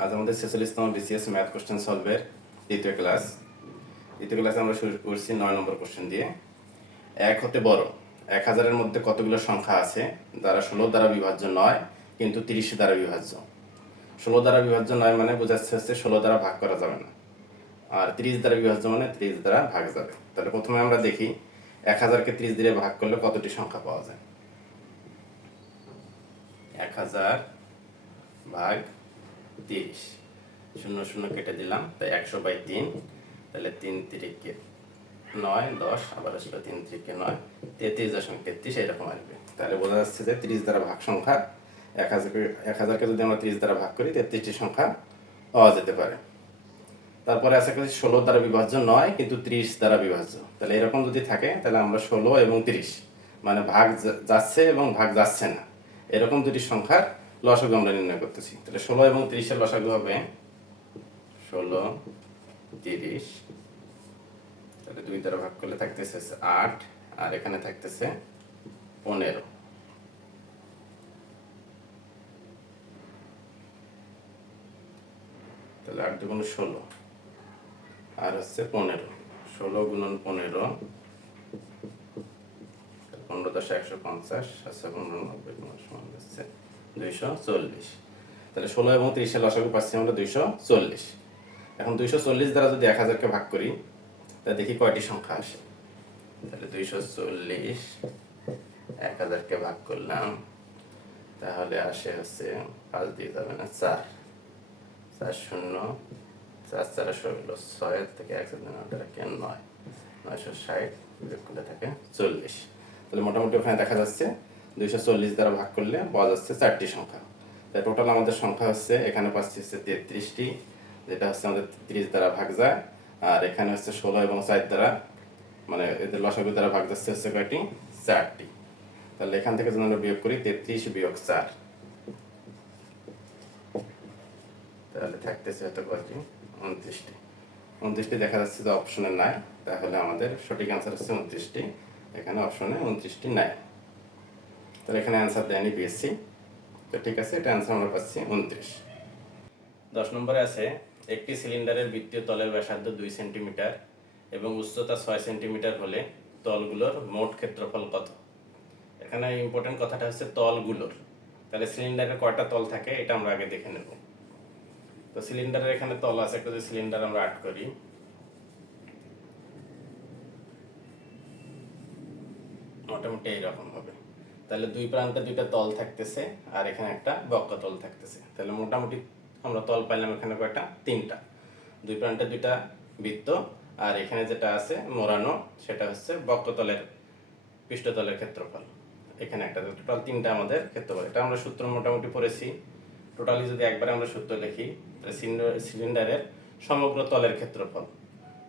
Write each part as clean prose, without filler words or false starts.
আজ আমাদের 46তম BCS math question সলভের দ্বিতীয় ক্লাস। দ্বিতীয় ক্লাসে আমরা শুরু করছি 9 নম্বর কোশ্চেন দিয়ে। 1 হতে বড় 1000-এর মধ্যে কতগুলো সংখ্যা আছে যারা 16 দ্বারা বিভাজ্য নয় কিন্তু 30 দ্বারা বিভাজ্য। 16 দ্বারা বিভাজ্য নয় মানে বোঝাচ্ছে হচ্ছে 16 দ্বারা ভাগ করা যাবে না, আর 30 দ্বারা বিভাজ্য মানে 30 দ্বারা ভাগ যাবে। তাহলে প্রথমে আমরা দেখি 1000কে 30 দিয়ে ভাগ করলে কতটি সংখ্যা পাওয়া যায়। 1000 ভাগ 30, 0 0 কেটে দিলাম, তাই 100/3। তাহলে 3 3 9, 10, আবার আসলে 3 3 9, 33.33 এরকম আসবে। তাহলে বোঝা যাচ্ছে যে 30 দ্বারা ভাগ সংখ্যা 1000কে যদি আমরা 30 দ্বারা ভাগ করি 33টি সংখ্যা পাওয়া যেতে পারে। তারপরে আছে 16 দ্বারা বিভাজ্য নয় কিন্তু 30 দ্বারা বিভাজ্য। তাহলে এরকম যদি থাকে তাহলে আমরা 16 এবং 30 মানে ভাগ যাচ্ছে এবং ভাগ যাচ্ছে না, এরকম দুটি সংখ্যার লসাগু আমরা নির্ণয় করতেছি। তাহলে 16 এবং 30-এর লসাগু হবে 16 30। তাহলে 2 দ্বারা ভাগ করলে থাকতেছে 8, আর এখানে থাকতেছে 15। তাহলে 8 × 16 আর হচ্ছে 15। 16 × 15, 15 × 10 150, 790 240। তাহলে 16 এবং 30-এর লসাগু পাচ্ছি আমরা 240। এখন 240 দ্বারা যদি 1000-কে ভাগ করি তা দেখি কয়টি সংখ্যা আসে। তাহলে 240 1000-কে ভাগ করলাম, তাহলে আসে হচ্ছে 5 দিয়ে যাবে না, 4 4 0 4 4 16, 6 থেকে 1 9 960 বিয়োগ করলে থাকে 40। তাহলে মোটামুটি ওখানে দেখা যাচ্ছে 240 দ্বারা ভাগ করলে পাওয়া যাচ্ছে 4টি সংখ্যা। তাই টোটাল আমাদের সংখ্যা হচ্ছে, এখানে পাচ্ছি হচ্ছে 33টি, যেটা হচ্ছে আমাদের 30 দ্বারা ভাগ যায়, আর এখানে হচ্ছে 16 এবং 4 দ্বারা মানে এদের লসাগু দ্বারা ভাগ যাচ্ছে হচ্ছে কয়টি, 4টি। তাহলে এখান থেকে যদি আমরা বিয়োগ করি 33 বিয়োগ 4, তাহলে থাকতেছে হয়তো কয়টি, 29টি। 29টি দেখা যাচ্ছে যে অপশনে নাই, তাহলে আমাদের সঠিক অ্যান্সার হচ্ছে 29টি। এখানে অপশনে 29টি নাই, তাহলে এখানে অ্যান্সার দেয়নি বিএসসি। তো ঠিক আছে, এটা অ্যান্সার আমরা পাচ্ছি 29। 10 নম্বরে আছে একটি সিলিন্ডারের বৃত্তীয় তলের ব্যাসার্ধ 2 সেন্টিমিটার এবং উচ্চতা 6 সেন্টিমিটার হলে তলগুলোর মোট ক্ষেত্রফল কত। এখানে ইম্পর্টেন্ট কথাটা হচ্ছে তলগুলোর। তাহলে সিলিন্ডারের কয়টা তল থাকে এটা আমরা আগে দেখে নেব। তো সিলিন্ডারের এখানে তল আছে, একটা যদি সিলিন্ডার আমরা আর্ট করি, মোটামুটি এইরকম হবে। তাহলে দুই প্রান্তে দুইটা তল থাকতেছে আর এখানে একটা বক্রতল থাকতেছে। তাহলে মোটামুটি আমরা তল পাইলাম এখানে কয়টা, 3টা। দুই প্রান্তে দুইটা বৃত্ত, আর এখানে যেটা আছে মোড়ানো সেটা হচ্ছে বক্রতলের পৃষ্ঠতলের ক্ষেত্রফল। এখানে একটা, টোটাল 3টা আমাদের ক্ষেত্রফল। এটা আমরা সূত্র মোটামুটি পড়েছি। টোটালি যদি একবারে আমরা সূত্র লিখি তাহলে সিলিন্ডারের সমগ্র তলের ক্ষেত্রফল,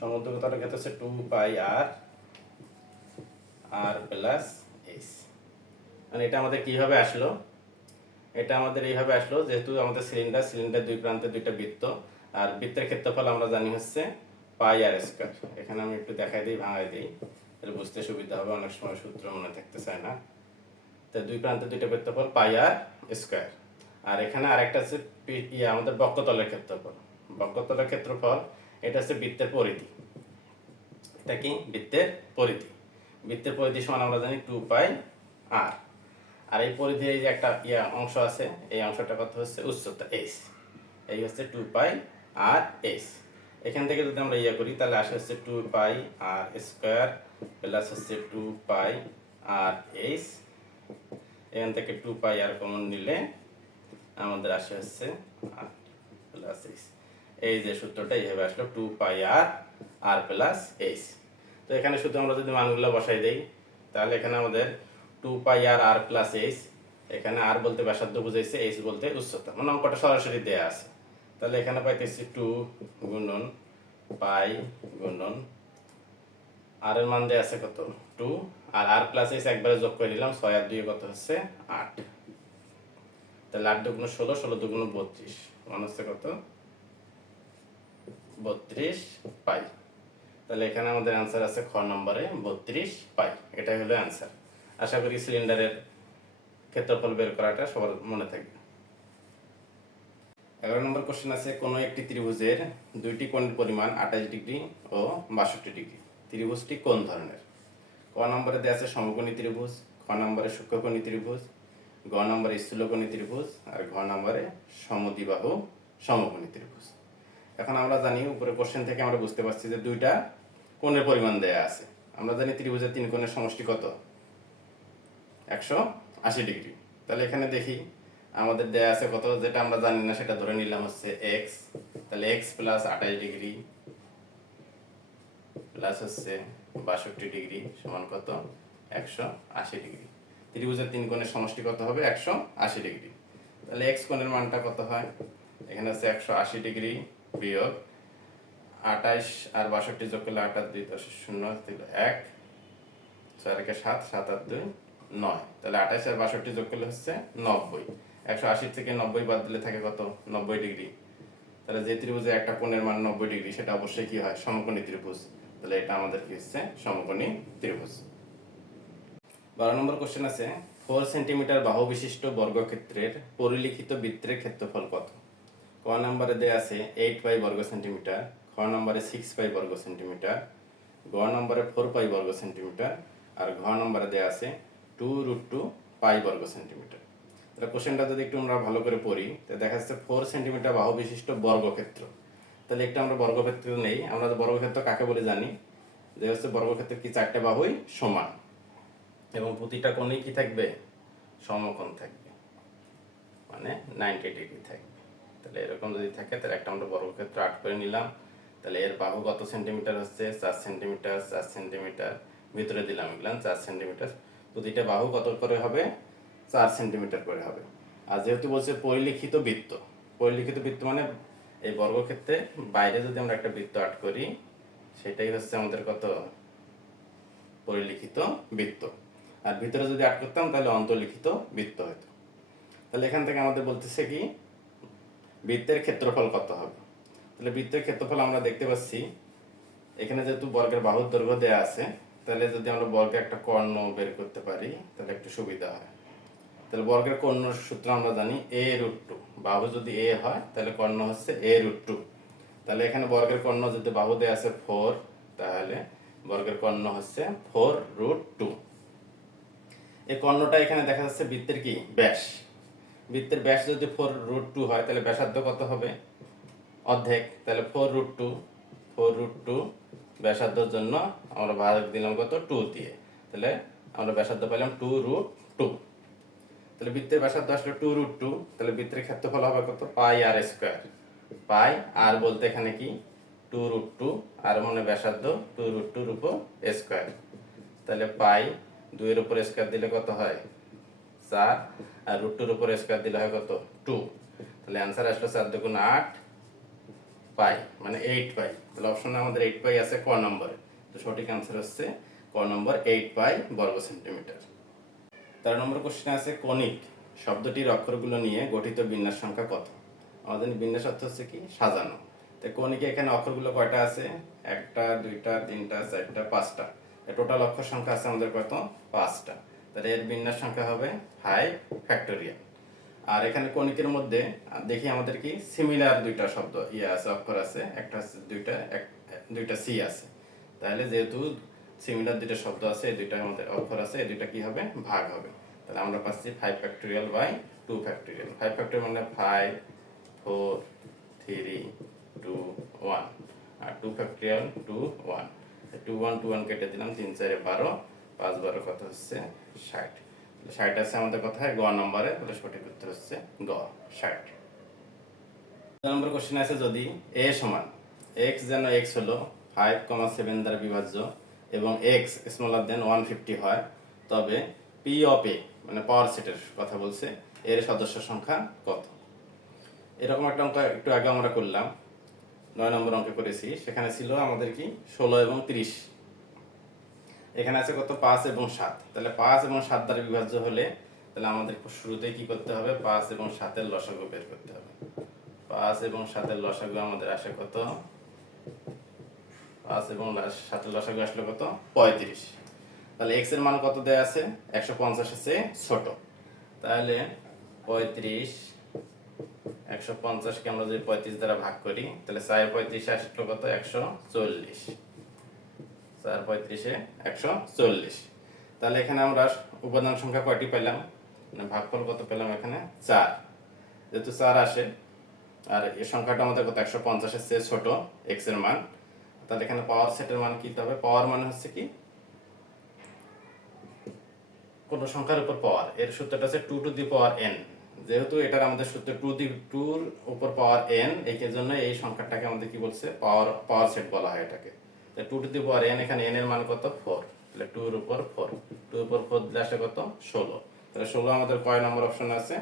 সমগ্র তলের ক্ষেত্র হচ্ছে 2πr আর প্লাস এইচ। মানে এটা আমাদের কিভাবে আসলো, এটা আমাদের এইভাবে আসলো, যেহেতু আমাদের সিলিন্ডার দুই প্রান্তে দুইটা বৃত্ত, আর বৃত্তের ক্ষেত্রফল আমরা জানি হচ্ছে πr²। এখানে আমি একটু দেখাই দিই, ভাঙাই দিই, তাহলে বুঝতে সুবিধা হবে, অনেক সময় সূত্র মনে থাকতে চায় না। তো দুই প্রান্তে দুইটা ক্ষেত্রফল πr², আর এখানে আরেকটা হচ্ছে আমাদের বক্রতলের ক্ষেত্রফল। বক্রতলের ক্ষেত্রফল এটা হচ্ছে বৃত্তের পরিধি। এটা কি, বৃত্তের পরিধি। বৃত্তের পরিধি সমান আমরা জানি 2πr। আর এই পরিধির এই যে একটা অংশ আছে, এই অংশটা কত হচ্ছে উচ্চতা h, এই হচ্ছে 2πr/h। এখান থেকে যদি আমরা করি তাহলে আসে হচ্ছে 2πr² প্লাস হচ্ছে 2πr/h। এখান থেকে 2πr কমন নিলে আমাদের আসে হচ্ছে r প্লাস h। এই যে সূত্রটা এইভাবে আসলো, 2πr/h। তো এখানে শুধু আমরা যদি মানগুলো বসাই দেই তাহলে এখানে আমাদের 2πr/h, এখানে r বলতে ব্যাসার্ধ বুঝাইছে, h বলতে উচ্চতা, মানে অঙ্কটা সরাসরি দেয়া আছে। তাহলে এখানে পাইতেছি 2 গুণন পাই গুণন r এর মান দেয়া আছে কত, 2, আর r+h একবারে যোগ করে দিলাম, 6 আর 2 কত হচ্ছে 8। তাহলে 8 দুগুণ 16, 16 দুগুণ 32, মান হচ্ছে কত, 32 পাই। তাহলে এখানে আমাদের অ্যান্সার আছে খ নম্বরে 32 পাই। এটাই হলো অ্যান্সার। আশা করি সিলিন্ডারের ক্ষেত্রফল বের করাটা সবার মনে থাকবে। 11 নম্বর কোশ্চেন আছে, কোনো একটি ত্রিভুজের দুইটি কোণের পরিমাণ 28 ডিগ্রি ও 62 ডিগ্রি। ত্রিভুজটি কোন ধরনের? ক নম্বরে দেওয়া আছে সমকোণী ত্রিভুজ, খ নম্বরে সূক্ষ্মকোণী ত্রিভুজ, গ নম্বরে স্থূলকোণী ত্রিভুজ, আর ঘ নম্বরে সমদ্বিবাহু সমকোণী ত্রিভুজ। এখন আমরা জানি উপরে কোশ্চেন থেকে আমরা বুঝতে পারছি যে দুইটা কোণের পরিমাণ দেয়া আছে। আমরা জানি ত্রিভুজের তিন কোণের সমষ্টি কত? 180 ডিগ্রি। তাহলে এখানে দেখি আমাদের দেয়া আছে কত, যেটা আমরা জানি না সেটা ধরে নিলাম হচ্ছে এক্স। তাহলে এক্স প্লাস 28 ডিগ্রি প্লাস হচ্ছে 62 ডিগ্রি সমান কত? 180 ডিগ্রি। ত্রিভুজের তিন কোণের সমষ্টি কত হবে? 180 ডিগ্রি। তাহলে এক্স কোণের মানটা কত হয়? এখানে হচ্ছে 180 ডিগ্রি বিয়োগ 28 আর 62 যোগ করলে 8 আর 2 10 0 1 4 একে 7 7 আর 2 9। তাহলে 28 আর 62 যোগ করলে হচ্ছে 90। 180 থেকে 90 বাদ দিলে থাকে কত? 90 ডিগ্রি। তাহলে যে ত্রিভুজে একটা কোণের মান 90 ডিগ্রি সেটা অবশ্যই কি হয়? সমকোণী ত্রিভুজ। তাহলে এটা আমাদের কি হচ্ছে? সমকোণী ত্রিভুজ। 12 নম্বর কোশ্চেন আছে, 4 সেন্টিমিটার বাহু বিশিষ্ট বর্গক্ষেত্রের পরিলিখিত বৃত্তের ক্ষেত্রফল কত? ক নম্বরে দেয়া আছে 8 পাই বর্গ সেন্টিমিটার, খ নম্বরে 6 পাই বর্গ সেন্টিমিটার, গ নম্বরে 4 পাই বর্গ সেন্টিমিটার, আর ঘ নম্বরে দেয়া আছে 2√2 পাই বর্গ সেন্টিমিটার। তাহলে কোশ্চেনটা যদি একটু আমরা ভালো করে পড়ি, তাহলে দেখা যাচ্ছে 4 সেন্টিমিটার বাহু বিশিষ্ট বর্গক্ষেত্র। তাহলে একটা আমরা বর্গক্ষেত্র নেই। আমরা বর্গক্ষেত্র কাকে বলে জানি? যে হচ্ছে বর্গক্ষেত্রের কি চারটা বাহুই সমান এবং প্রতিটা কোণেই কি থাকবে? সমকোণ থাকবে, মানে 90 ডিগ্রি থাকবে। তাহলে এরকম যদি থাকে তাহলে একটা আমরা বর্গক্ষেত্র আর্ট করে নিলাম। তাহলে এর বাহু কত সেন্টিমিটার হচ্ছে? 4 সেন্টিমিটার, 4 সেন্টিমিটার, ভিতরে দিলাম এগুলাম 4 সেন্টিমিটার। প্রতিটা বাহু কত করে হবে? 4 সেন্টিমিটার করে হবে। আর যেহেতু বলছে পরিলিখিত বৃত্ত, পরিলিখিত বৃত্ত মানে এই বর্গক্ষেত্রে বাইরে যদি আমরা একটা বৃত্ত আর্ট করি সেটাই হচ্ছে আমাদের কত? পরিলিখিত বৃত্ত। আর ভিতরে যদি আর্ট করতাম তাহলে অন্তর্লিখিত বৃত্ত হতো। তাহলে এখান থেকে আমাদের বলতেছে কি বৃত্তের ক্ষেত্রফল কত হবে। তাহলে বৃত্তের ক্ষেত্রফল আমরা দেখতে পাচ্ছি এখানে যেহেতু বর্গের বাহুর দৈর্ঘ্য দেওয়া আছে, তাহলে যদি আমরা বর্গের একটা কর্ণ বের করতে পারি তাহলে একটু সুবিধা হয়। তাহলে বর্গের কর্ণর সূত্র আমরা জানি a√2। বাহু যদি a হয় তাহলে কর্ণ হচ্ছে a√2। তাহলে এখানে বর্গের কর্ণ যদি বাহু দেওয়া আছে 4, তাহলে বর্গের কর্ণ হচ্ছে 4√2। এই কর্ণটা এখানে দেখা যাচ্ছে বৃত্তের কি ব্যাস। বৃত্তের ব্যাস যদি 4√2 হয় তাহলে ব্যাসার্ধ কত হবে? অর্ধেক। তাহলে 4√2 ব্যাসার্ধের জন্য আমরা ভাগ দিলাম কত? 2 দিয়ে। তাহলে আমরা ব্যাসার্ধ পেলাম 2√2। তাহলে বৃত্তের ব্যাসার্ধ আসলে 2√2। তাহলে বৃত্তের ক্ষেত্রফল হবে কত? পাই আর স্কয়ার। পাই আর বলতে এখানে কি 2√2, আর মানে ব্যাসার্ধ 2√2 এর উপর স্কয়ার। তাহলে পাই 2 এর উপর স্কয়ার দিলে কত হয়? 4, আর √2 এর উপর স্কয়ার দিলে হয় কত? 2। তাহলে অ্যান্সার আসলো 4 দুগুণ 8 পাই, মানে 8 পাই। তাহলে অপশনে আমাদের 8 পাই আছে ক নম্বরে। তো সঠিক অ্যান্সার হচ্ছে ক নম্বর 8 পাই বর্গ সেন্টিমিটার। 13 নম্বর কোশ্চেন আছে, কনিক শব্দটির অক্ষরগুলো নিয়ে গঠিত বিন্যাস সংখ্যা কত? আমাদের বিন্যাস অর্থ হচ্ছে কি সাজানো। তো কনিকে এখানে অক্ষরগুলো কয়টা আছে? 1টা 2টা 3টা 4টা 5টা। টোটাল অক্ষর সংখ্যা আছে আমাদের কত? 5টা। তাহলে এর বিন্যাস সংখ্যা হবে 5 ফ্যাক্টোরিয়াল। আর এখানে কনিকের মধ্যে দেখি আমাদের কি সিমিলার দুইটা শব্দ আছে, অক্ষর আছে। একটা আছে দুইটা সি আছে। তাহলে যেহেতু সিমিলার দুইটা শব্দ আছে, এই দুইটা আমাদের অক্ষর আছে, এই দুইটা কি হবে? ভাগ হবে। তাহলে আমরা পাচ্ছি 5 ফ্যাক্টোরিয়াল বাই 2 ফ্যাক্টোরিয়াল। 5 ফ্যাক্টোরিয়াল মানে 5 4 3 2 1, আর 2 ফ্যাক্টোরিয়াল 2 1। 2 1 2 1 কেটে দিলাম, 3 4 12, 5 12 কত হচ্ছে? 60। 60 আছে আমাদের কথায় গ নম্বরে। তাহলে সঠিক উত্তর হচ্ছে গ 60। নম্বর কোশ্চেন আছে, যদি a সমান x যেন x হলো 5,7 দ্বারা বিভাজ্য এবং x স্মলার দেন 150 হয়, তবে p অফ a মানে পাওয়ার সেটের কথা বলছে, এর সদস্য সংখ্যা কত? এরকম একটা অঙ্ক একটু আগে আমরা করলাম, 9 নম্বর অঙ্কে করেছি। সেখানে ছিল আমাদের কি 16 এবং 30। এখানে আছে কত? 5 এবং 7। তাহলে 5 এবং 7 দ্বারা বিভাজ্য হলে তাহলে আমাদের শুরুতেই কি করতে হবে? 5 এবং 7 এর লসাগু বের করতে হবে। 5 এবং 7 এর লসাগু আমাদের আসে কত? 5 এবং 7 এর লসাগু আসলে কত? 35। তাহলে x এর মান কত দেয়া আছে? 150 আছে ছোট। তাহলে 35 150কে আমরা যদি 35 দ্বারা ভাগ করি তাহলে 4 35 আসলো কত 140, 4 35-এ 140। তাহলে এখানে আমরা উপাদান সংখ্যা কয়টি পেলাম, মানে ভাগফল কত পেলাম এখানে 4। যেহেতু 4 আসে আর এই সংখ্যাটা আমাদের কত 150-এর চেয়ে ছোট x এর মান, তাহলে এখানে পাওয়ার সেটের মান কি হবে, পাওয়ার মানে হচ্ছে কি কোন সংখ্যার উপর পাওয়ার, এর সূত্রটা হচ্ছে 2 টু দি পাওয়ার n। যেহেতু এটার আমাদের সূত্র 2 এর উপর পাওয়ার n, এই জন্য এই সংখ্যাটাকে আমাদের কি বলছে পাওয়ার সেট বলা হয় এটাকে। 2 টু দি পাওয়ার n, এখানে n এর মান কত 4, তাহলে 2 এর উপর 4, 2 এর উপর 4 দিলে আসে কত 16। তাহলে 16 আমাদের কয় নম্বর অপশন আছে,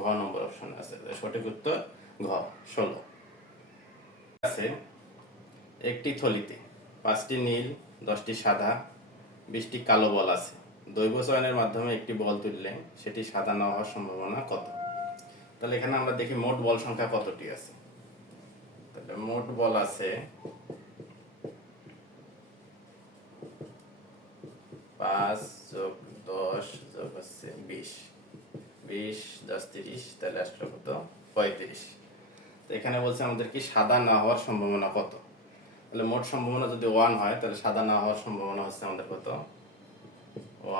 ঘ নম্বর অপশন আছে। সঠিক উত্তর ঘ 16 আছে। একটি থলিতে 5টি নীল, 10টি সাদা, 20টি কালো বল আছে। দৈব চয়নের মাধ্যমে একটি বল তুললে সেটি সাদা না হওয়ার সম্ভাবনা কত। তাহলে এখানে আমরা দেখি মোট বল সংখ্যা কতটি আছে। তাহলে মোট বল আছে 5 যোগ 10 যোগ হচ্ছে 20, 20 10 30, তাহলে আসলে কত 35। তো এখানে বলছে আমাদের কি সাদা না হওয়ার সম্ভাবনা কত। তাহলে মোট সম্ভাবনা যদি 1 হয় তাহলে সাদা না হওয়ার সম্ভাবনা হচ্ছে আমাদের কত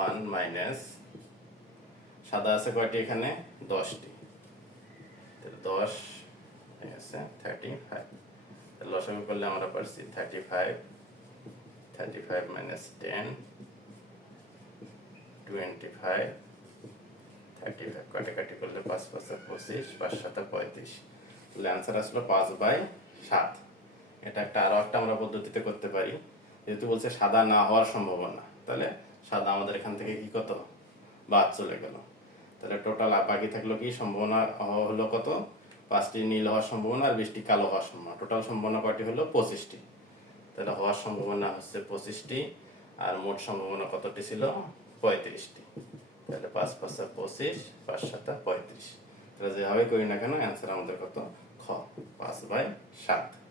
1 মাইনাস সাদা আছে কয়টি এখানে 10টি, 10 আছে 35। তাহলে লসাগু করলে আমরা পাচ্ছি 35, 35 মাইনাস 10 25, 35 কাটাকাটি করলে 5 5 25, 5 7 35। তাহলে অ্যান্সার আসলো 5/7। এটা আরো একটা আমরা পদ্ধতিতে করতে পারি। যেহেতু বলছে সাদা না হওয়ার সম্ভাবনা, তাহলে সাদা আমাদের এখান থেকে কি কত বাদ চলে গেল। তাহলে টোটাল বাকি থাকলো কি সম্ভাবনা হলো কত 5টি নীল হওয়ার সম্ভাবনা আর 20টি কালো হওয়ার সম্ভাবনা। টোটাল সম্ভাবনা কয়টি হলো 25টি। তাহলে হওয়ার সম্ভাবনা হচ্ছে 25টি আর মোট সম্ভাবনা কতটি ছিল 35টি। তাহলে 5 5 25, 5 7 35। তাহলে যেভাবে করি না কেন অ্যান্সার আমাদের কত খ 5/7।